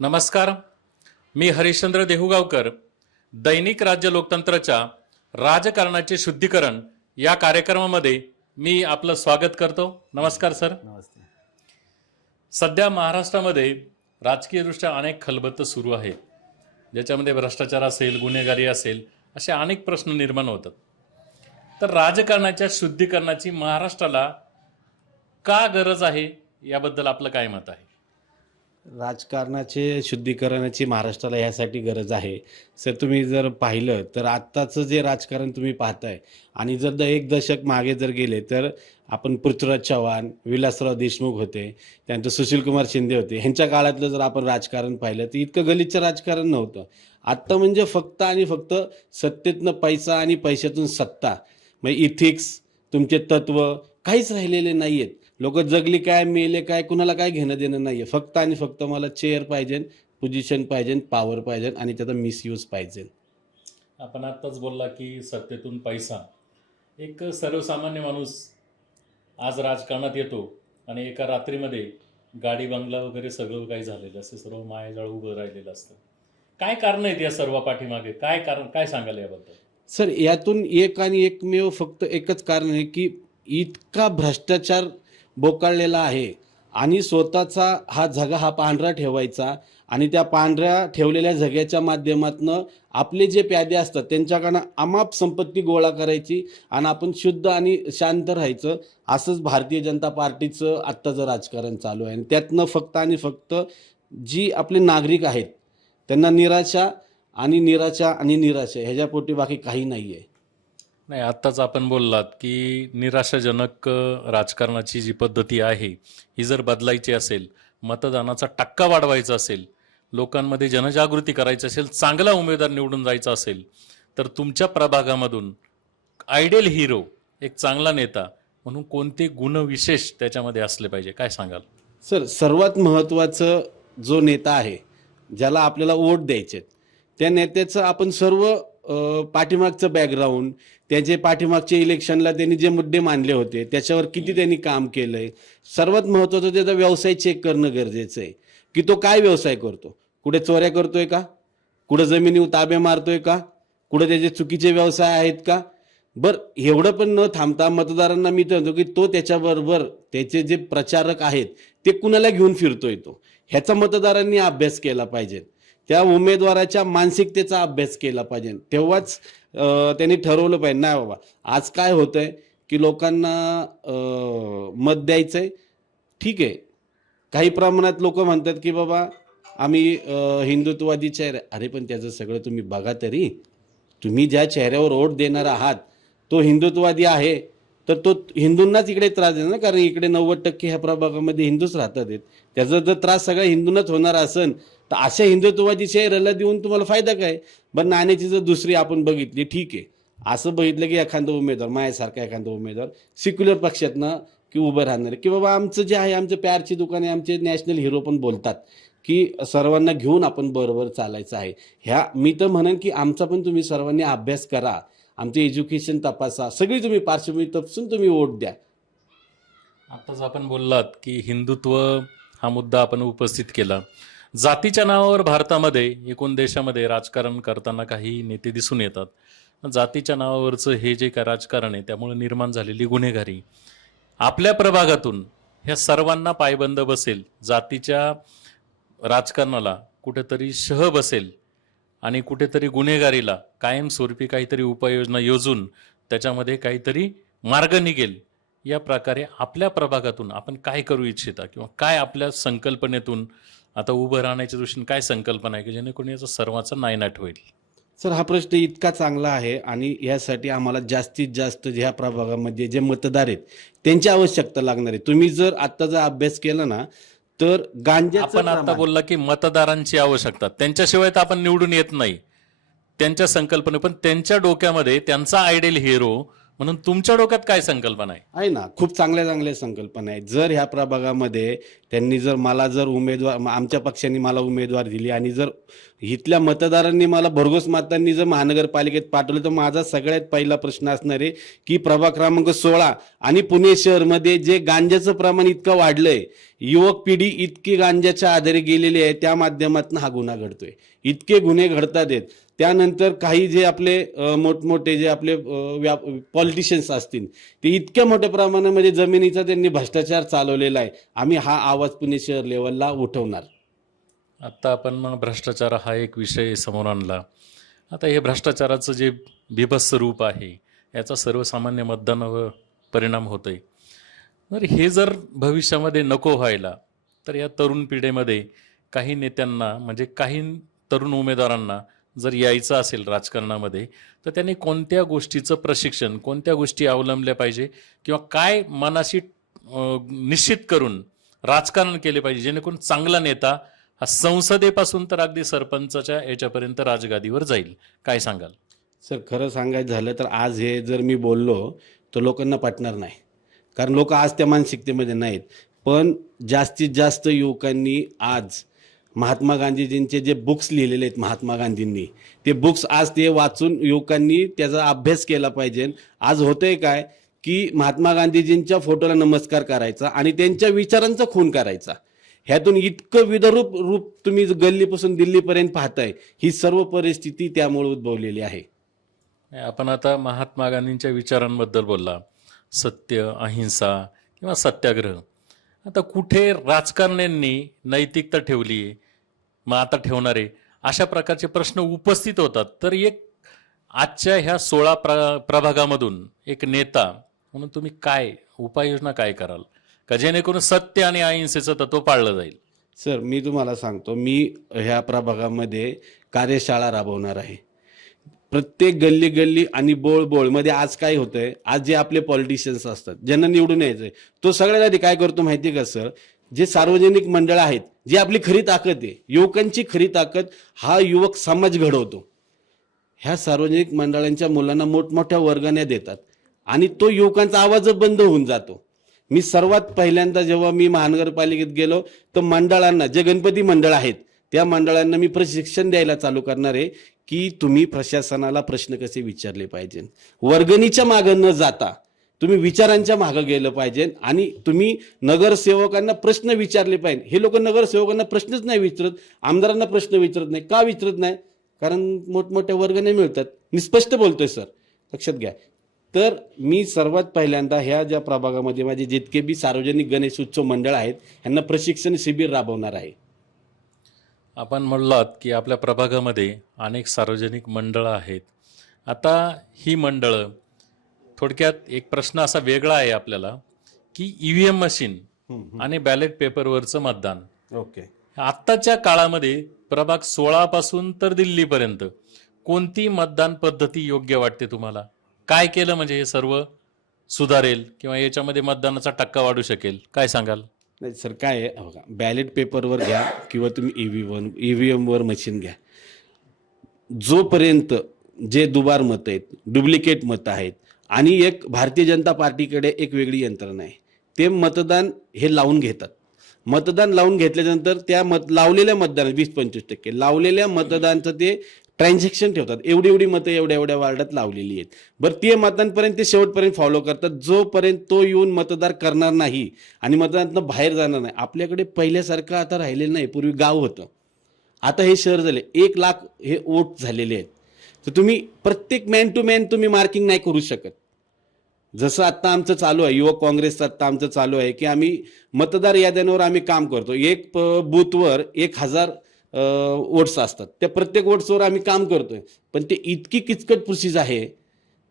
नमस्कार. मी हरिश्चंद्र देहुगावकर. दैनिक राज्य लोकतंत्रच्या राजकारणाचे शुद्धीकरण या कार्यक्रमामध्ये मी आपलं स्वागत करतो. नमस्कार सर. नमस्ते. सध्या महाराष्ट्रामध्ये राजकीयदृष्ट्या अनेक खलबत्ते सुरू आहेत, ज्याच्यामध्ये भ्रष्टाचार असेल, गुन्हेगारी असेल, असे अनेक प्रश्न निर्माण होतात. तर राजकारणाच्या शुद्धीकरणाची महाराष्ट्राला का गरज आहे, याबद्दल आपलं काय मत आहे? राजकारणाचे शुद्धीकरणाची महाराष्ट्राला यासाठी गरज आहे. सर, तुम्ही जर पाहिलं तर आत्ताचं जे राजकारण तुम्ही पाहताय आणि जर एक दशक मागे जर गेले तर आपण पृथ्वीराज चव्हाण, विलासराव देशमुख होते, त्यानंतर सुशीलकुमार शिंदे होते, ह्यांच्या काळातलं जर आपण राजकारण पाहिलं तर इतकं गलिच्छ राजकारण नव्हतं. आत्ता म्हणजे फक्त आणि फक्त सत्तेतनं पैसा आणि पैशातून सत्ता, म्हणजे इथिक्स, तुमचे तत्व काहीच राहिलेले नाहीयेत. लोक जगली काय, मेले काय, कुणाला काय घेणं देणं नाहीये. फक्त आणि फक्त मला चेअर पाहिजे, पोझिशन पाहिजे, पॉवर पाहिजे आणि त्याचा मिसयूज पाहिजे. आपण आत्ताच बोलला की सत्तेतून पैसा. एक सर्वसामान्य माणूस आज राजकारणात येतो आणि एका रात्रीमध्ये गाडी बंगला वगैरे सगळं काही झालेलं असतं, सर्व मायाजाळ उभं राहिलेलं असतं. काय कारण आहेत या सर्व पाठीमागे? काय कारण, काय सांगाल याबद्दल? सर, यातून एक आणि एकमेव फक्त एकच कारण आहे की इतका भ्रष्टाचार बोकाळलेला आहे आणि स्वतःचा हा झगा हा पांढरा ठेवायचा आणि त्या पांढऱ्या ठेवलेल्या झग्याच्या माध्यमातून आपले जे प्यादे असतात त्यांच्याकडनं अमाप संपत्ती गोळा करायची आणि आपण शुद्ध आणि शांत राहायचं. असंच भारतीय जनता पार्टीचं आत्ताचं राजकारण चालू आहे आणि त्यातनं फक्त आणि फक्त जी आपले नागरिक आहेत त्यांना निराशा आणि निराशा आणि निराशा ह्याच्यापोटी बाकी काही नाही आहे. नाही, आत्ताच आपण बोललात की निराशाजनक राजकारणाची जी पद्धती आहे ही जर बदलायची असेल, मतदानाचा टक्का वाढवायचा असेल, लोकांमध्ये जनजागृती करायची असेल, चांगला उमेदवार निवडून जायचा असेल, तर तुमच्या प्रभागामधून आयडियल हिरो, एक चांगला नेता म्हणून कोणते गुण विशेष त्याच्यामध्ये असले पाहिजे, काय सांगाल? सर, सर्वात महत्त्वाचं जो नेता आहे, ज्याला आपल्याला वोट द्यायचे, त्या नेत्याचं आपण सर्व पाठीमागचं बॅकग्राऊंड, त्याचे पाठीमागच्या इलेक्शनला त्यांनी जे मुद्दे मांडले होते त्याच्यावर किती त्यांनी काम केलंय, सर्वात महत्त्वाचं त्याचा व्यवसाय चेक करणं गरजेचं आहे की तो काय व्यवसाय करतो. कुठे चोऱ्या करतोय का, कुठं जमिनी ताबे मारतोय का, कुठं त्याचे चुकीचे व्यवसाय आहेत का. बरं, एवढं पण न थांबता मतदारांना मी म्हणतो की तो त्याच्याबरोबर त्याचे जे प्रचारक आहेत ते कुणाला घेऊन फिरतोय, तो ह्याचा मतदारांनी अभ्यास केला पाहिजे. त्या उमेदवाराच्या मानसिकतेचा अभ्यास केला पाहिजे. तेव्हाच त्यांनी ठरवलं पाहिजे, नाही बाबा आज काय होतंय की लोकांना मत द्यायचंय, ठीक आहे. काही प्रमाणात लोक म्हणतात की बाबा आम्ही हिंदुत्ववादी चेहरा, अरे पण त्याचं सगळं तुम्ही बघा तरी. तुम्ही ज्या चेहऱ्यावर वोट देणार आहात तो हिंदुत्ववादी आहे तर तो हिंदूंनाच इकडे त्रास देणार ना, कारण इकडे 90% ह्या प्रभागामध्ये हिंदूच राहतात. त्याचा जर त्रास सगळा हिंदूंनाच होणार असेल तर अशा हिंदुत्ववादी चेहऱ्याला देऊन तुम्हाला फायदा काय. बरं, नाण्याची जर दुसरी आपण बघितली, ठीक आहे, असं बघितलं की एखादा उमेदवार, माझ्यासारखा एखादा उमेदवार सेक्युलर पक्षातनं की उभं राहणार की बाबा आमचं जे आहे, आमचं प्यारची दुकान आहे, आमचे नॅशनल हिरो पण बोलतात की सर्वांना घेऊन आपण बरोबर चालायचं आहे. ह्या मी तर म्हणेन की आमचा पण तुम्ही सर्वांनी अभ्यास करा, आमचे एज्युकेशन तपासा, सगळी तुम्ही पार्श्वभूमी तपासून तुम्ही वोट द्या. आताच आपण बोललात की हिंदुत्व हा मुद्दा आपण उपस्थित केला. जातीच्या नावावर भारतामध्ये, एकूण देशामध्ये राजकारण करताना काही नेते दिसून येतात. जातीच्या नावावरचं हे जे काय राजकारण आहे त्यामुळे निर्माण झालेली गुन्हेगारी, आपल्या प्रभागातून ह्या सर्वांना पायबंद बसेल, जातीच्या राजकारणाला कुठेतरी शह बसेल आणि कुठेतरी गुन्हेगारीला कायमस्वरूपी काहीतरी उपाययोजना योजून त्याच्यामध्ये काहीतरी मार्ग निघेल, या प्रकारे आपल्या प्रभागातून आपण काय करू इच्छिता किंवा काय आपल्या संकल्पनेतून आता उभं राहण्याच्या दृष्टीने काय संकल्पना आहे की जेणेकरून याचा सर्वांचा नायनाट होईल? सर, हा प्रश्न इतका चांगला आहे आणि यासाठी आम्हाला जास्तीत जास्त ह्या प्रभागामध्ये जे मतदार आहेत त्यांची आवश्यकता लागणार आहे. तुम्ही जर आत्ता जर अभ्यास केला ना तर गांजाचं आपण आता बोलला की मतदारांची आवश्यकता, त्यांच्याशिवाय तर आपण निवडून येत नाही. त्यांच्या संकल्पने, पण त्यांच्या डोक्यामध्ये त्यांचा आयडियल हिरो म्हणून तुमच्या डोक्यात काय संकल्पना आहे ना, खूप चांगल्या चांगल्या संकल्पना आहेत. जर ह्या प्रभागामध्ये त्यांनी जर मला जर उमेदवार, आमच्या पक्षाने मला उमेदवार दिली आणि जर इथल्या मतदारांनी मला भरघोस मतांनी जर महानगरपालिकेत पाठवलं तर माझा सगळ्यात पहिला प्रश्न असणार आहे की प्रभाग क्रमांक 16 आणि पुणे शहरमध्ये जे गांजाचं प्रमाण इतकं वाढलंय, युवक पिढी इतकी गांजाच्या आधारे गेलेली आहे, त्या माध्यमातून हा गुन्हा घडतोय. इतके गुन्हे घडतात आहेत. त्यानंतर काही जे आपले मोठमोठे जे आपले पॉलिटिशियन्स असतील, ते इतक्या मोठ्या प्रमाणामध्ये जमिनीचा त्यांनी भ्रष्टाचार चालवलेला आहे. आम्ही हा आवाज पुणे शहर लेवलला उठवणार. आता आपण मग भ्रष्टाचार हा एक विषय समोर आणला. आता हे भ्रष्टाचाराचं जे बिभत्स रूप आहे याचा सर्वसामान्य मतदानावर परिणाम होतोय. तर हे जर भविष्यामध्ये नको व्हायला, तर या तरुण पिढीमध्ये काही नेत्यांना म्हणजे काही तरुण उमेदवारांना जर यायचं असेल राजकारणामध्ये, तर त्यांनी कोणत्या गोष्टीचं प्रशिक्षण, कोणत्या गोष्टी अवलंबल्या पाहिजे किंवा काय मनाशी निश्चित करून राजकारण केले पाहिजे, जेणेकरून चांगला नेता हा संसदेपासून तर अगदी सरपंचाच्या याच्यापर्यंत राजगादीवर जाईल. काय सांगाल? सर, खरं सांगायचं झालं तर आज हे जर मी बोललो तर लोकांना पटणार नाही, कारण लोक आज त्या मानसिकतेमध्ये नाहीत. पण जास्तीत जास्त युवकांनी आज महात्मा गांधीजींचे जे बुक्स लिहिलेले आहेत, महात्मा गांधींनी ते बुक्स आज ते वाचून युवकांनी त्याचा अभ्यास केला पाहिजे. आज होतंय काय की महात्मा गांधीजींच्या फोटोला नमस्कार करायचा आणि त्यांच्या विचारांचा खून करायचा. ह्यातून इतकं विद्रूप रूप तुम्ही गल्लीपासून दिल्लीपर्यंत पाहताय. ही सर्व परिस्थिती त्यामुळे उद्भवलेली आहे. आपण आता महात्मा गांधींच्या विचारांबद्दल बोलला, सत्य, अहिंसा किंवा सत्याग्रह. आता कुठे राजकारण्यांनी नैतिकता ठेवली आहे, मग आता ठेवणार आहे, अशा प्रकारचे प्रश्न उपस्थित होतात. तर एक आजच्या ह्या 16 प्रभागामधून एक नेता म्हणून तुम्ही काय उपाययोजना काय कराल का जेणेकरून सत्य आणि अहिंसेचं तत्व पाळलं जाईल? सर, मी तुम्हाला सांगतो, मी ह्या प्रभागामध्ये कार्यशाळा राबवणार आहे. प्रत्येक गल्ली गल्ली आणि बोळमध्ये आज काय होतंय, आज जे आपले पॉलिटिशियन्स असतात, ज्यांना निवडून यायचंय, तो सगळ्यात आधी काय करतो माहिती का सर, जे सार्वजनिक मंडळ आहेत, जी आपली खरी ताकद आहे, युवकांची खरी ताकद, हा युवक समाज घडवतो. ह्या सार्वजनिक मंडळांच्या मुलांना मोठमोठ्या वर्गण्या देतात आणि तो युवकांचा आवाजच बंद होऊन जातो. मी सर्वात पहिल्यांदा जेव्हा मी महानगरपालिकेत गेलो तर मंडळांना, जे गणपती मंडळ आहेत त्या मंडळांना मी प्रशिक्षण द्यायला चालू करणार आहे की तुम्ही प्रशासनाला प्रश्न कसे विचारले पाहिजे. वर्गणीच्या मागं न जाता तुम्ही विचारांच्या मागं गेलं पाहिजे आणि तुम्ही नगरसेवकांना प्रश्न विचारले पाहिजे. हे लोक नगरसेवकांना प्रश्नच नाही विचारत, आमदारांना प्रश्न विचारत नाही. का विचारत नाही? कारण मोठमोठ्या वर्गण्या मिळतात. मी स्पष्ट बोलतोय सर, लक्षात घ्या. तर मी सर्वात पहिल्यांदा ह्या ज्या प्रभागामध्ये माझे जितके बी सार्वजनिक गणेश उत्सव मंडळ आहेत ह्यांना प्रशिक्षण शिबिर राबवणार आहे. आपण म्हणलात की आपल्या प्रभागामध्ये अनेक सार्वजनिक मंडळं आहेत. आता ही मंडळं, थोडक्यात एक प्रश्न असा वेगळा आहे आपल्याला की ईव्हीएम मशीन आणि बॅलेट पेपरवरचं मतदान. ओके. आत्ताच्या काळामध्ये प्रभाग 16 पासून तर दिल्लीपर्यंत कोणती मतदान पद्धती योग्य वाटते तुम्हाला? काय केलं म्हणजे हे सर्व सुधारेल किंवा याच्यामध्ये मतदानाचा टक्का वाढू शकेल? काय सांगाल? नाही सर, काय आहे बघा, बॅलेट पेपरवर घ्या किंवा तुम्ही ईव्हीएमवर मशीन घ्या, जोपर्यंत जे दुबार मतं आहेत, डुप्लिकेट मतं आहेत आणि एक भारतीय जनता पार्टीकडे एक वेगळी यंत्रणा आहे, ते मतदान हे लावून घेतात. मतदान लावून घेतल्यानंतर त्या लावलेल्या मतदानात 20-25% लावलेल्या मतदानचं ते ट्रान्झॅक्शन ठेवतात. एवढी मतं एवढ्या वार्डात लावलेली आहेत. बरं, ते मतदानपर्यंत ते शेवटपर्यंत फॉलो करतात. जोपर्यंत तो येऊन मतदार करणार नाही आणि मतदानातनं बाहेर जाणार नाही. आपल्याकडे पहिल्यासारखं आता राहिलेलं नाही. पूर्वी गाव होतं, आता हे शहर झाले. 1 लाख हे वोट झालेले आहेत. तर तुम्ही प्रत्येक मॅन टू मॅन तुम्ही मार्किंग नाही करू शकत. जसं आत्ता आमचं चालू आहे, युवक काँग्रेसचं आत्ता आमचं चालू आहे की आम्ही मतदार याद्यांवर आम्ही काम करतो. एक बूथवर 1000 वोट्स असतात, त्या प्रत्येक वोट्सवर आम्ही काम करतोय. पण ते इतकी किचकट प्रोसेस आहे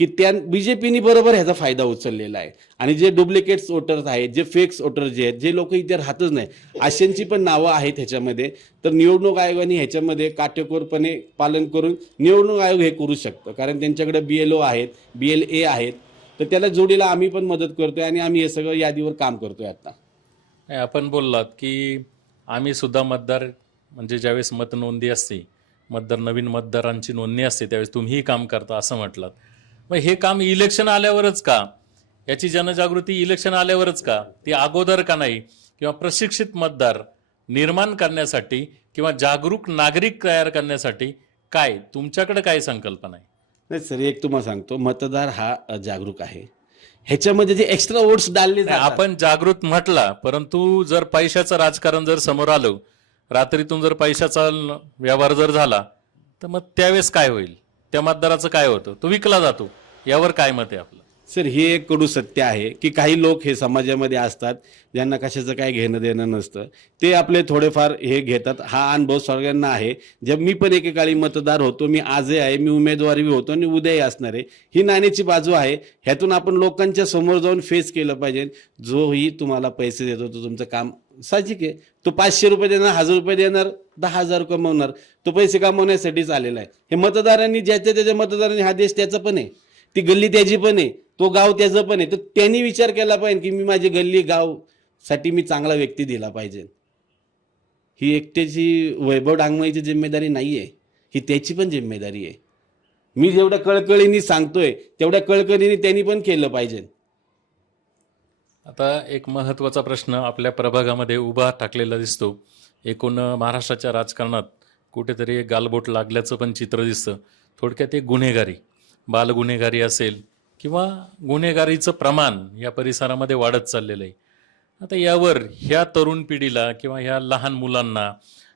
की त्या बीजेपीनी बरोबर ह्याचा फायदा उचललेला आहे. आणि जे डुप्लिकेट्स वोटर्स आहेत, जे फेक्स वोटर जे आहेत, जे लोक इथे राहतच नाही, अशांची पण नावं आहेत ह्याच्यामध्ये. तर निवडणूक आयोगाने ह्याच्यामध्ये काटेकोरपणे पालन करून निवडणूक आयोग हे करू शकतं, कारण त्यांच्याकडे BLO आहेत, BLA आहेत. तर त्याला जोडीला आम्ही पण मदत करतोय आणि आम्ही हे सगळं यादीवर काम करतोय. आता आपण बोललात की आम्ही सुद्धा मतदार, म्हणजे ज्यावेळेस मतनोंदी असते, नवीन मतदारांची नोंदणी असते, त्यावेळेस तुम्हीही काम करता असं म्हटलात. मग हे काम इलेक्शन आल्यावरच का? याची जनजागृती इलेक्शन आल्यावरच का? ती अगोदर का नाही? किंवा प्रशिक्षित मतदार निर्माण करण्यासाठी किंवा जागरूक नागरिक तयार करण्यासाठी काय तुमच्याकडे काय संकल्पना आहे? नाही सर, एक तुम्हाला सांगतो, मतदार हा जागरूक आहे. ह्याच्यामध्ये जे एक्स्ट्रा वोट्स डालले नाही, जातात, आपण जागृत म्हटला, परंतु जर पैशाचं राजकारण जर समोर आलं, रात्रीतून जर पैशाचा व्यवहार जर झाला, तर मग त्यावेळेस काय होईल? त्या मतदाराचं काय होतं? तो विकला जातो. यावर काय मत आहे आपलं? सर हे एक कडू सत्य आहे की काही लोक हे समाजामध्ये असतात ज्यांना कशाचं काय घेणं देणं नसतं, ते आपले थोडेफार हे घेतात. हा अनुभव सगळ्यांना आहे. जब मी पण एकेकाळी मतदार होतो, मी आजही आहे, मी उमेदवारी होतो आणि उद्याही असणार आहे. ही नाण्याची बाजू आहे. ह्यातून आपण लोकांच्या समोर जाऊन फेस केलं पाहिजे. जोही तुम्हाला पैसे देतो तो तुमचं काम साहजिक आहे. तो 500 रुपये देणार, 1000 रुपये देणार, 10,000 कमवणार, तो पैसे कमवण्यासाठीच आलेला आहे. हे मतदारांनी त्याच्या मतदारांनी, हा देश त्याचा पण आहे, ती गल्ली त्याची पण आहे, तो गाव त्याचं पण आहे. तर त्यांनी विचार केला पाहिजे की मी माझी गल्ली गाव साठी मी चांगला व्यक्ती दिला पाहिजे. ही एकट्याची वैभव डांगमाईची जिम्मेदारी नाहीये, ही त्याची पण जिम्मेदारी आहे. मी जेवढ्या कळकळीने सांगतोय तेवढ्या कळकळीने त्यांनी पण केलं पाहिजे. आता एक महत्त्वाचा प्रश्न आपल्या प्रभागामध्ये उभा टाकलेला दिसतो. एकूण महाराष्ट्राच्या राजकारणात कुठेतरी एक गालबोट लागल्याचं पण चित्र दिसतं. थोडक्यात एक गुन्हेगारी, बालगुन्हेगारी असेल किंवा गुन्हेगारीचं प्रमाण या परिसरामध्ये वाढत चाललेलं आहे. आता यावर ह्या तरुण पिढीला किंवा ह्या लहान मुलांना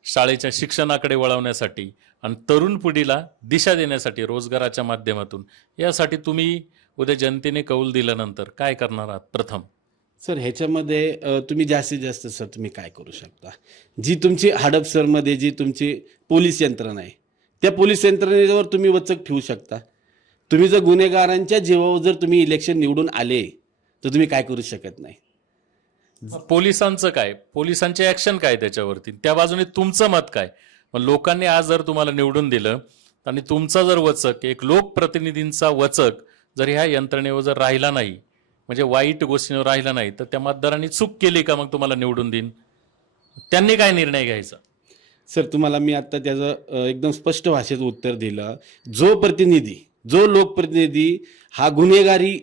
शाळेच्या शिक्षणाकडे वळवण्यासाठी आणि तरुण पिढीला दिशा देण्यासाठी रोजगाराच्या माध्यमातून, यासाठी तुम्ही उद्या जनतेने कौल दिल्यानंतर काय करणार आहात? प्रथम सर ह्याच्यामध्ये तुम्ही जास्तीत जास्त सर तुम्ही काय करू शकता, जी तुमची हडपसरमध्ये जी तुमची पोलीस यंत्रणा आहे, त्या पोलीस यंत्रणेवर तुम्ही वचक ठेवू शकता. तुम्ही जर गुन्हेगारांच्या जीवावर जर तुम्ही इलेक्शन निवडून आले तर तुम्ही काय करू शकत नाही. पोलिसांचं काय, पोलिसांचे ऍक्शन काय त्याच्यावरती, त्या बाजूने तुमचं मत काय? मग लोकांनी आज जर तुम्हाला निवडून दिलं आणि तुमचा जर वचक, एक लोकप्रतिनिधींचा वचक जर ह्या यंत्रणेवर जर राहिला नाही, म्हणजे वाईट गोष्टींवर राहिला नाही, तर त्या मतदारांनी चूक केली का मग तुम्हाला निवडून देईन? त्यांनी काय निर्णय घ्यायचा? सर तुम्हाला मी आता त्याचं एकदम स्पष्ट भाषेत उत्तर दिलं. जो लोकप्रतिनिधी हा गुन्हेगारी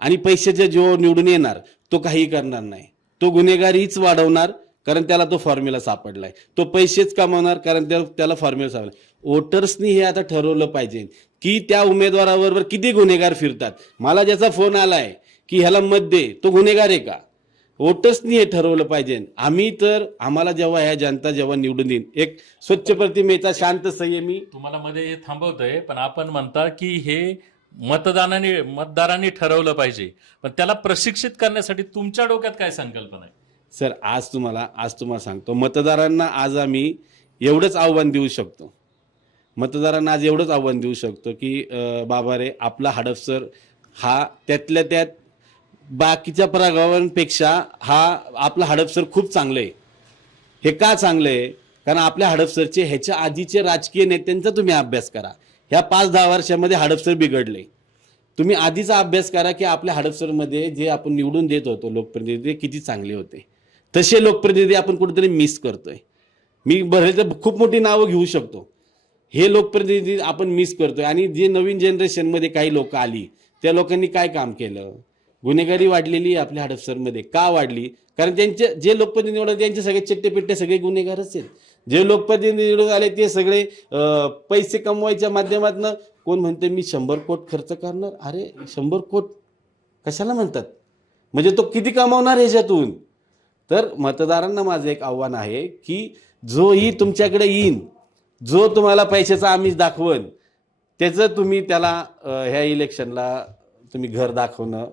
आणि पैशाच्या जीवावर निवडून येणार, तो काही करणार नाही. तो गुन्हेगारीच वाढवणार, कारण त्याला तो फॉर्म्युला सापडलाय. तो पैसेच कमावणार, कारण त्याला फॉर्म्युला सापडलाय. वोटर्सनी हे आता ठरवलं पाहिजे की त्या उमेदवाराबरोबर किती गुन्हेगार फिरतात. मला ज्याचा फोन आलाय की ह्याला मत दे, तो गुन्हेगार आहे का? वोटर्सनी हे ठरवलं पाहिजे. आम्हाला जेव्हा ह्या जनता जेव्हा निवडून देईन, एक स्वच्छ प्रतिमेचा शांत संयमी. तुम्हाला मध्ये हे थांबवतोय, पण आपण म्हणता की हे मतदारांनी ठरवलं पाहिजे, पण त्याला प्रशिक्षित करण्यासाठी तुमच्या डोक्यात काय संकल्पना आहे? सर आज तुम्हाला सांगतो, मतदारांना आज आम्ही एवढंच आव्हान देऊ शकतो. की बाबा रे, आपला हडपसर हा त्यातल्या त्यात बाकीच्या प्रभागांपेक्षा हा आपला हडपसर खूप चांगलं आहे. हे का चांगलं आहे? कारण आपल्या हडपसरचे ह्याच्या आधीचे राजकीय नेत्यांचा तुम्ही अभ्यास करा. ह्या 5-10 वर्षामध्ये हडपसर बिघडले. तुम्ही आधीचा अभ्यास करा की आपल्या हडपसरमध्ये जे आपण निवडून देत होतो लोकप्रतिनिधी किती चांगले होते. तसे लोकप्रतिनिधी आपण कुठेतरी मिस करतोय. मी बरेच खूप मोठी नावं घेऊ शकतो. हे लोकप्रतिनिधी आपण मिस करतोय. आणि जे नवीन जनरेशनमध्ये काही लोक आली, त्या लोकांनी काय काम केलं? गुन्हेगारी वाढलेली आपल्या हडपसरमध्ये का वाढली? कारण त्यांचे जे लोकप्रतिनिधी निवडले त्यांचे सगळे चिट्टे सगळे गुन्हेगारच आहेत. जे लोकप्रतिनिधी निवडून आले ते सगळे पैसे कमवायच्या माध्यमातून. कोण म्हणते मी 100 कोट खर्च करणार? अरे 100 कोट कशाला म्हणतात? म्हणजे तो किती कमावणार ह्याच्यातून? तर मतदारांना माझं एक आव्हान आहे की जोही तुमच्याकडे येईन, जो तुम्हाला पैशाचा आमिष दाखवन, त्याचं तुम्ही त्याला ह्या इलेक्शनला तुम्ही घर दाखवणं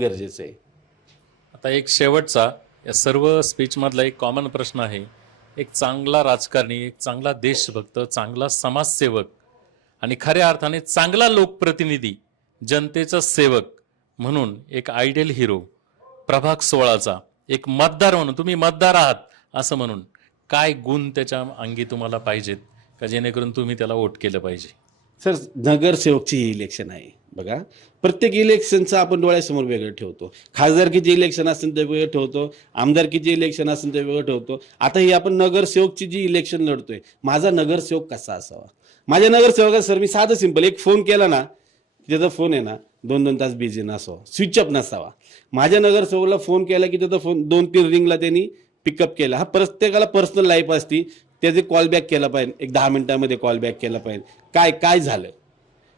गरजेचं आहे. आता एक शेवटचा या सर्व स्पीचमधला एक कॉमन प्रश्न आहे. एक चांगला राजकारणी, एक चांगला देशभक्त, चांगला समाजसेवक आणि खऱ्या अर्थाने चांगला लोकप्रतिनिधी, जनतेचा सेवक म्हणून एक आयडियल हिरो, प्रभाग 16चा एक मतदार म्हणून, तुम्ही मतदार आहात असं म्हणून, काय गुण त्याच्या अंगी तुम्हाला पाहिजेत का जेणेकरून तुम्ही त्याला वोट केलं पाहिजे? सर नगरसेवकची ही इलेक्शन आहे बघा. प्रत्येक इलेक्शनचं आपण डोळ्यासमोर वेगळं ठेवतो. खासदारकीचे इलेक्शन असेल ते वेगळं ठेवतो, आमदारकीचे इलेक्शन असेल ते वेगळं ठेवतो. आता ही आपण नगरसेवकची जी इलेक्शन लढतोय, माझा नगरसेवक कसा असावा? माझ्या नगरसेवका सर मी साधं सिंपल, एक फोन केला ना, त्याचा फोन आहे ना 2-2 तास बिझी नसावा, स्विच ऑफ नसावा. माझ्या नगरसेवकला फोन केला की त्याचा फोन 2-3 रिंगला त्यांनी पिकअप केला. हा प्रत्येकाला पर्सनल लाईफ असती, त्याचे कॉल बॅक केला पाहिजे, एक 10 मिनिटामध्ये कॉल बॅक केला पाहिजे. काय झालं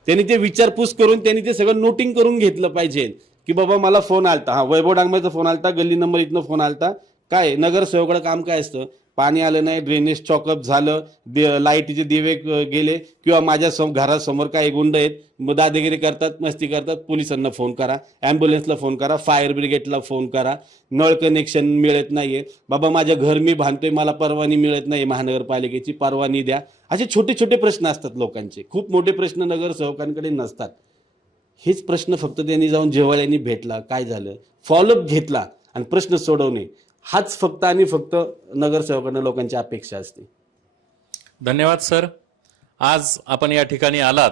त्यांनी ते विचारपूस करून त्यांनी ते सगळं नोटिंग करून घेतलं पाहिजे की बाबा मला फोन आलता, हा वैभव डांगमेचा फोन आलता, गल्ली नंबर इथनं फोन आलता, काय नगरसेवकाकडे काम काय असतं, पाणी आलं नाही, ड्रेनेज चॉकअप झालं, लाईटीचे दिवे गेले, किंवा माझ्या घरासमोर काही गुंड आहेत, दादागिरी करतात, मस्ती करतात, पोलिसांना फोन करा, ॲम्ब्युलन्सला फोन करा, फायर ब्रिगेडला फोन करा, नळ कनेक्शन मिळत नाहीये, बाबा माझं घर मी बांधतोय, मला परवानगी मिळत नाही, महानगरपालिकेची परवानगी द्या. असे छोटे छोटे प्रश्न असतात लोकांचे, खूप मोठे प्रश्न नगरसेवकांकडे नसतात. हेच प्रश्न फक्त त्यांनी जाऊन जेवाळ्यांनी भेटला, काय झालं, फॉलोअप घेतला आणि प्रश्न सोडवणे, हाच फक्त आणि फक्त नगरसेवकांना लोकांची अपेक्षा असते. धन्यवाद सर. आज आपण या ठिकाणी आलात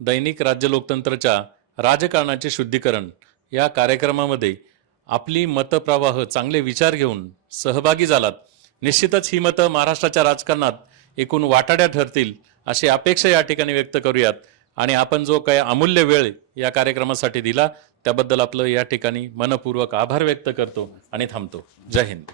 दैनिक राज्य लोकतंत्रच्या राजकारणाचे शुद्धीकरण या कार्यक्रमामध्ये आपली मतप्रवाह, चांगले विचार घेऊन सहभागी झालात. निश्चितच ही मतं महाराष्ट्राच्या राजकारणात एकूण वाटाड्या ठरतील अशी अपेक्षा या ठिकाणी व्यक्त करूयात. आणि आपण जो काही अमूल्य वेळ या कार्यक्रमासाठी दिला त्याबद्दल आपलं या ठिकाणी मनपूर्वक आभार व्यक्त करतो आणि थांबतो. जय हिंद.